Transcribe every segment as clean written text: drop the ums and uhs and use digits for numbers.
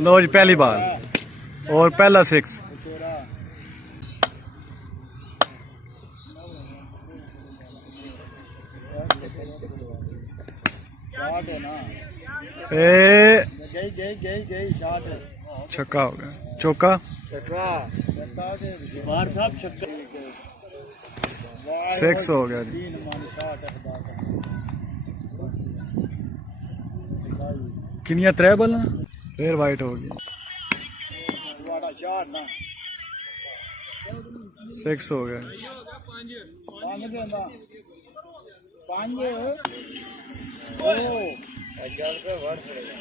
लो जी पहली बार और पहला 6। छक्का हो गया, चौका 6 हो गया जी। किनिया 3 बल्ला फिर वाइट हो गया, 6 हो गया।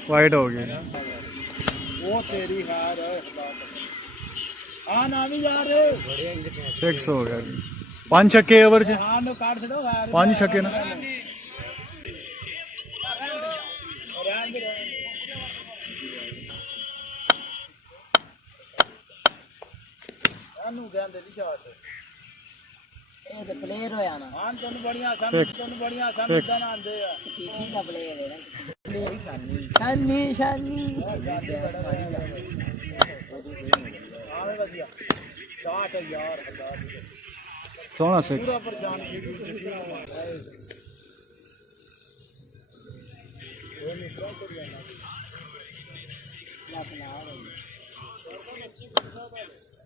वाइट हो गया, वो तेरी हार है। 6 हो गया जी। 5 छक्के ओवर च 5 छक्के ना। प्लेयर होया ना शानी शानी सोना 6। अपना